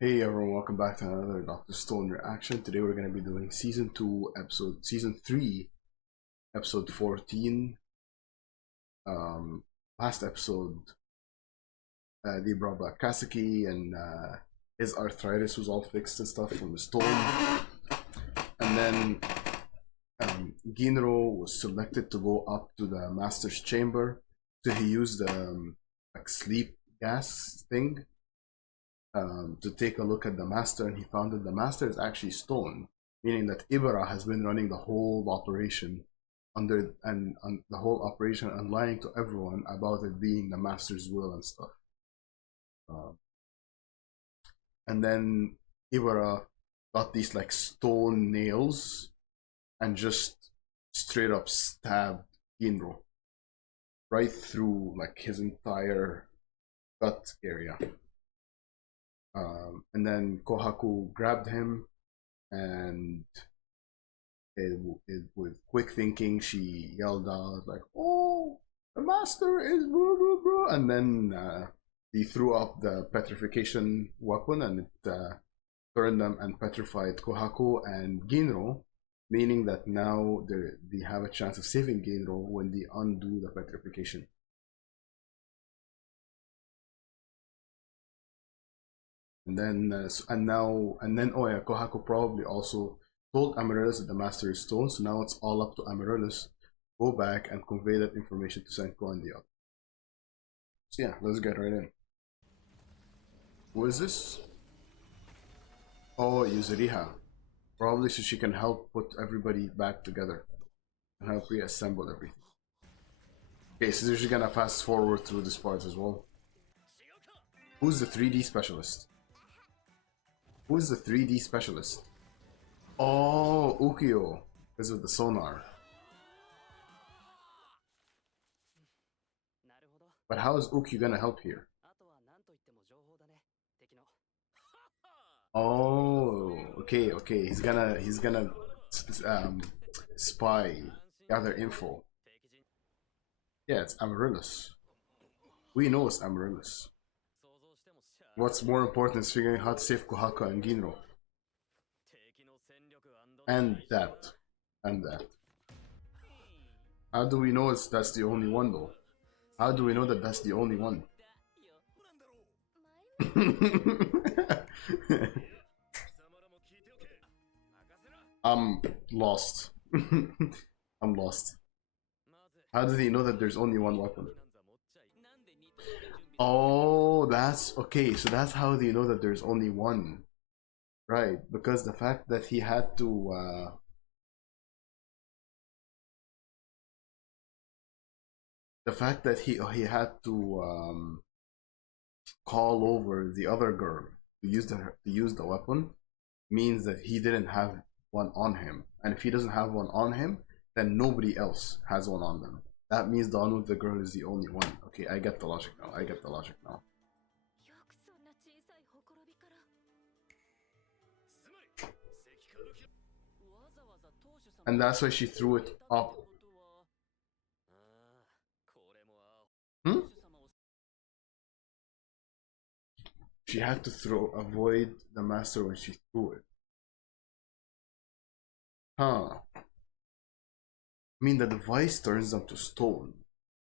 Hey everyone, welcome back to another Dr. Stone reaction. Today we're going to be doing season 3, episode 14. Last episode, they brought back Kaseki and his arthritis was all fixed and stuff from the stone. And then Ginro was selected to go up to the master's chamber. So he used the like sleep gas thing to take a look at the master, and he found that the master is actually stone, meaning that Ibara has been running the whole operation the whole operation and lying to everyone about it being the master's will and stuff. And then Ibara got these like stone nails and just straight up stabbed Ginro right through like his entire gut area. And then Kohaku grabbed him, and with quick thinking, she yelled out like, "Oh, the master is blah blah blah!" And then he threw up the petrification weapon, and it turned them and petrified Kohaku and Ginro, meaning that now they have a chance of saving Ginro when they undo the petrification. And then, oh yeah, Kohaku probably also told Amaryllis that the master is stone, so now it's all up to Amaryllis. Go back and convey that information to Senko and the others. So yeah, let's get right in. Who is this? Oh, Yuzuriha. Probably so she can help put everybody back together and help reassemble everything. Okay, so they're just gonna fast forward through this part as well. Who's the 3D specialist? Who's the 3D specialist? Oh, Ukyo, because of the sonar. But how is Ukyo gonna help here? Oh, okay. He's gonna spy, gather info. Yeah, it's Amaryllis. We know it's Amaryllis. What's more important is figuring out how to save Kohaku and Ginro. And that. How do we know that's the only one though? How do we know that that's the only one? I'm lost. I'm lost. How does he know that there's only one weapon? Oh, that's okay. So that's how they know that there's only one, right? Because the fact that he had to, he had to call over the other girl to use the weapon means that he didn't have one on him, and if he doesn't have one on him, then nobody else has one on them. That means the one with the girl is the only one. Okay, I get the logic now. And that's why she threw it up. Hmm? She had to avoid the master when she threw it. Huh. I mean, the device turns them to stone.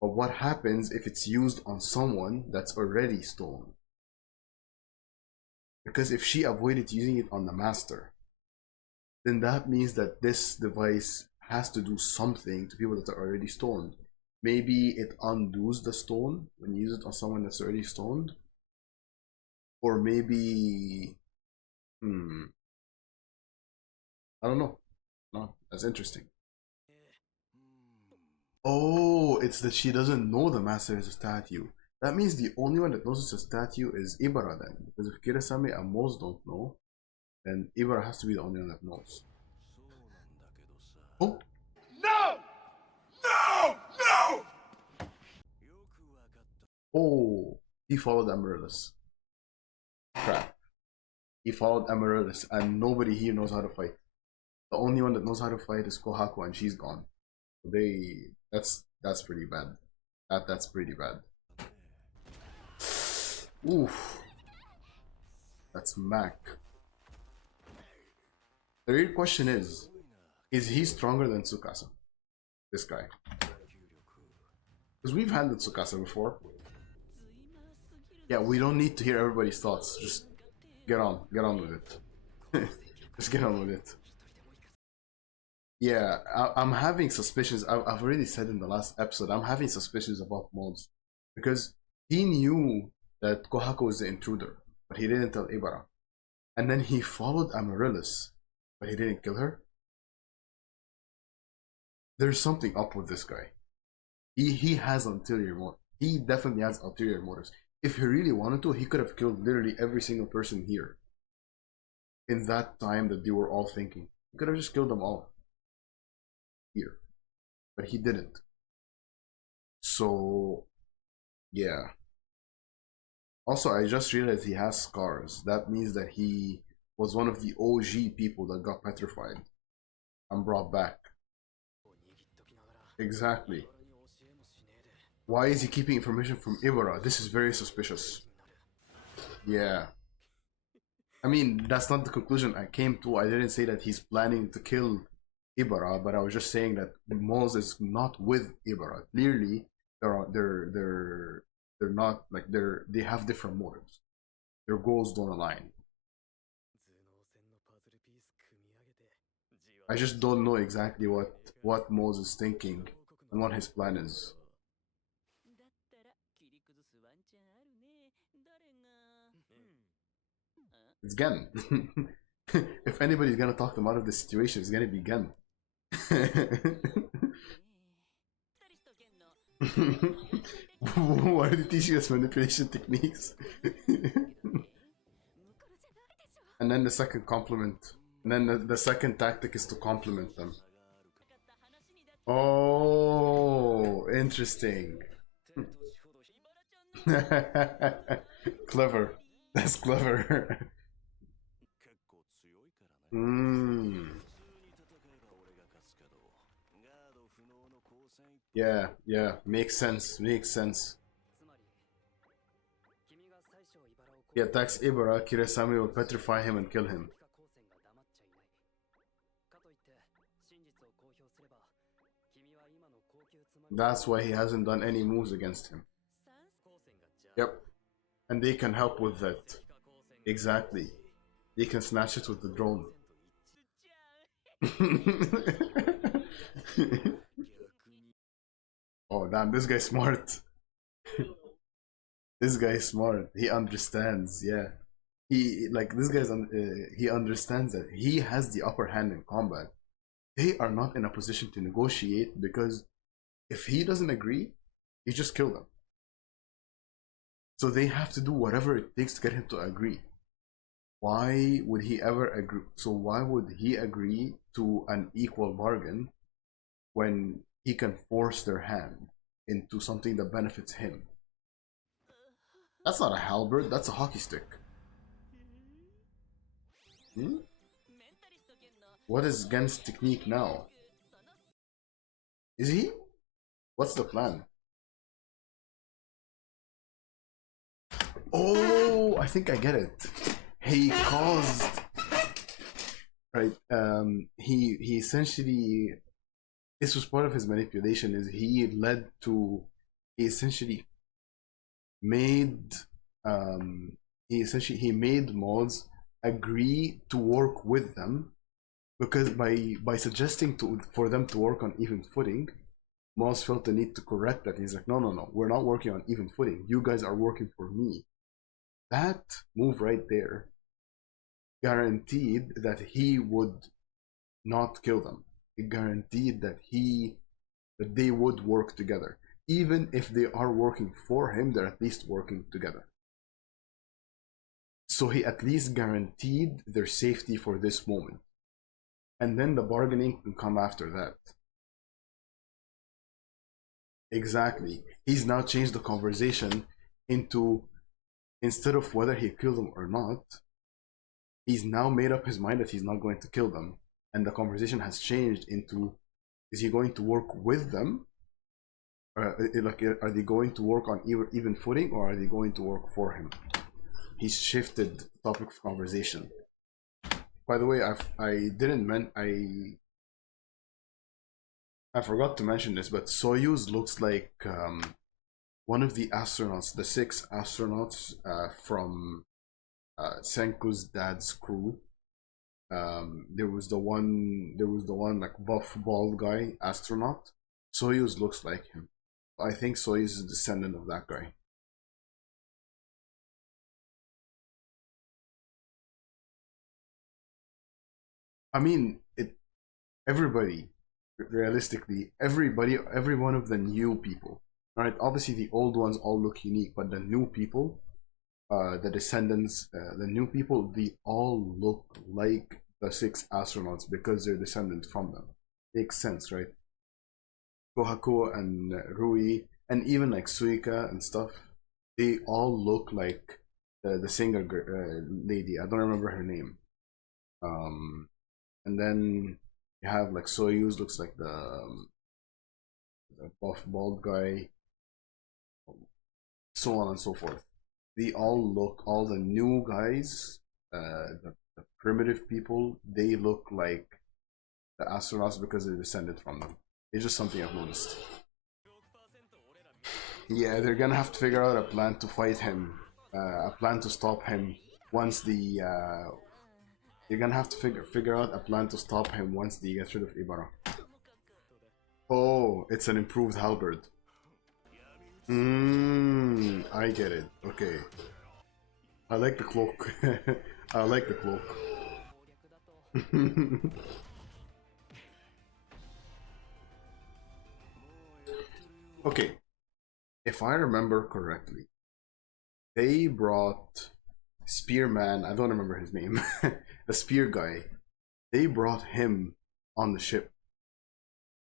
But what happens if it's used on someone that's already stone? Because if she avoided using it on the master, then that means that this device has to do something to people that are already stoned. Maybe it undoes the stone when you use it on someone that's already stoned. Or maybe... I don't know. No, that's interesting. Oh, it's that she doesn't know the master is a statue. That means the only one that knows it's a statue is Ibara then. Because if Kirasame and Mose don't know, then Ibara has to be the only one that knows. Oh! No! No! No! Oh! He followed Amaryllis. Crap. He followed Amaryllis, and nobody here knows how to fight. The only one that knows how to fight is Kohaku, and she's gone. That's pretty bad. That's pretty bad. Oof. That's Mac. The real question is he stronger than Tsukasa? This guy. Because we've handled Tsukasa before. Yeah, we don't need to hear everybody's thoughts. Just get on with it. Just get on with it. Yeah, I'm having suspicions. I've already said in the last episode, I'm having suspicions about Mons. Because he knew that Kohaku was the intruder, but he didn't tell Ibara. And then he followed Amaryllis, but he didn't kill her. There's something up with this guy. He has ulterior motives. He definitely has ulterior motives. If he really wanted to, he could have killed literally every single person here. In that time that they were all thinking. He could have just killed them all. Here. But he didn't. So, yeah. Also, I just realized he has scars. That means that he was one of the OG people that got petrified and brought back. Exactly. Why is he keeping information from Ibara? This is very suspicious. Yeah. I mean, that's not the conclusion I came to. I didn't say that he's planning to kill Ibara, but I was just saying that Moz is not with Ibara. Clearly, they're not like they have different motives. Their goals don't align. I just don't know exactly what Moz is thinking and what his plan is. It's Gen. If anybody's gonna talk them out of the situation, it's gonna be Gen. Why are they teaching us manipulation techniques? And then the second compliment. And then the second tactic is to compliment them. Oh, interesting. Clever. That's clever. Yeah, yeah, makes sense, makes sense. He attacks Ibara, Kirisame will petrify him and kill him. That's why he hasn't done any moves against him. Yep. And they can help with that. Exactly. They can snatch it with the drone. Oh damn, this guy's smart. This guy is smart. He understands, yeah. He understands that he has the upper hand in combat. They are not in a position to negotiate because if he doesn't agree, you just kill them. So they have to do whatever it takes to get him to agree. Why would he ever agree? So why would he agree to an equal bargain when he can force their hand into something that benefits him? That's not a halberd, that's a hockey stick. Hmm? What is Gen's technique now? Is he? What's the plan? Oh, I think I get it. He caused, right? He essentially, this was part of his manipulation. Is he led to, he essentially made, he made mods agree to work with them, because by suggesting for them to work on even footing, Moz felt the need to correct that. He's like, no, we're not working on even footing. You guys are working for me. That move right there guaranteed that he would not kill them. It guaranteed that they would work together. Even if they are working for him, they're at least working together. So he at least guaranteed their safety for this moment. And then the bargaining can come after that. Exactly. He's now changed the conversation into, instead of whether he killed them or not, he's now made up his mind that he's not going to kill them. And the conversation has changed into, is he going to work with them? Are they going to work on even footing, or are they going to work for him? he's shifted the topic of conversation. By the way, I forgot to mention this, but Soyuz looks like one of the astronauts, the 6 astronauts from Senko's dad's crew. There was the one like buff bald guy astronaut. Soyuz looks like him. I think Soyuz is a descendant of that guy. I mean, everybody, realistically, every one of the new people, right? Obviously, the old ones all look unique, but the new people, the descendants, the new people, they all look like the 6 astronauts because they're descendants from them. Makes sense, right? Kohaku and Rui, and even like Suika and stuff, they all look like the singer lady. I don't remember her name. Um, and then you have like Soyuz looks like the buff bald guy, so on and so forth. They all the new guys, the primitive people, they look like the astronauts because they're descended from them. It's just something I've noticed. Yeah, they're gonna have to figure out a plan to fight him, a plan to stop him once the. You're gonna have to figure out a plan to stop him once they get rid of Ibarra. Oh, it's an improved halberd. I get it. Okay. I like the cloak. I like the cloak. Okay. If I remember correctly, they brought Spearman, I don't remember his name, the spear guy, they brought him on the ship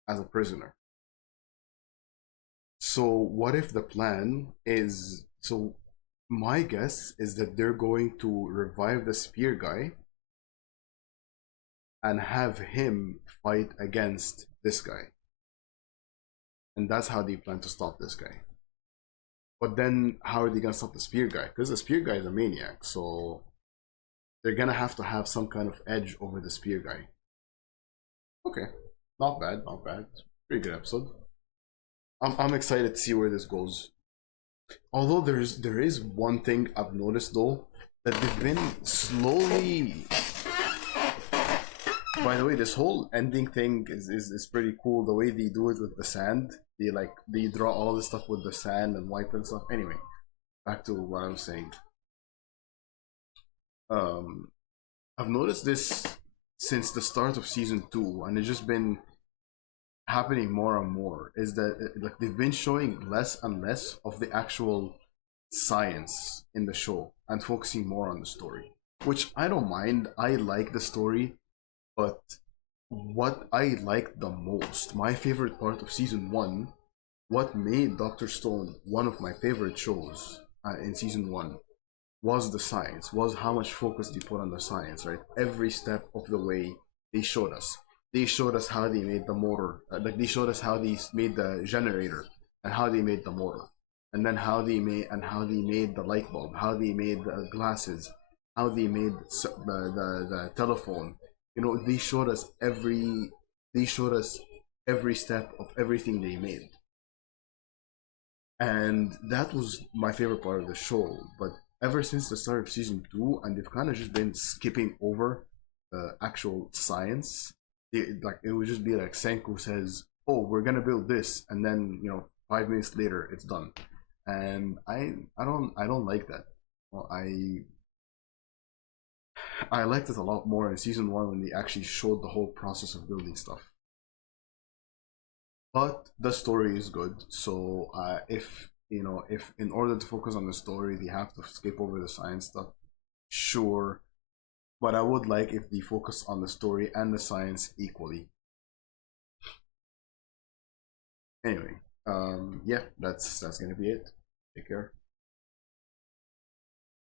as a prisoner. So what if the plan is, so my guess is that they're going to revive the spear guy and have him fight against this guy. And that's how they plan to stop this guy. But then how are they gonna stop the spear guy? Because the spear guy is a maniac, so they're gonna have to have some kind of edge over the spear guy. Okay, not bad, not bad. Pretty good episode. I'm excited to see where this goes. Although there is one thing I've noticed though, that they've been slowly. By the way, this whole ending thing is pretty cool. The way they do it with the sand, they draw all this stuff with the sand and wipe and stuff. Anyway, back to what I was saying. I've noticed this since the start of season 2, and it's just been happening more and more. Is that like they've been showing less and less of the actual science in the show and focusing more on the story, which I don't mind. I like the story, but what I liked the most, my favorite part of season 1, what made Doctor Stone one of my favorite shows in season 1 was the science, was how much focus they put on the science, right? Every step of the way they showed us. They showed us how they made the motor, like they showed us how they made the generator and how they made the motor, and then how they made the light bulb, how they made the glasses, how they made the telephone. You know, they showed us every step of everything they made. And that was my favorite part of the show. But ever since the start of season 2, and they've kind of just been skipping over the actual science. It would just be like Senku says, "Oh, we're gonna build this," and then 5 minutes later it's done. And I don't like that. Well, I liked it a lot more in season 1 when they actually showed the whole process of building stuff. But the story is good, so if in order to focus on the story they have to skip over the science stuff, sure. But I would like if they focus on the story and the science equally. Anyway, yeah, that's gonna be it. Take care.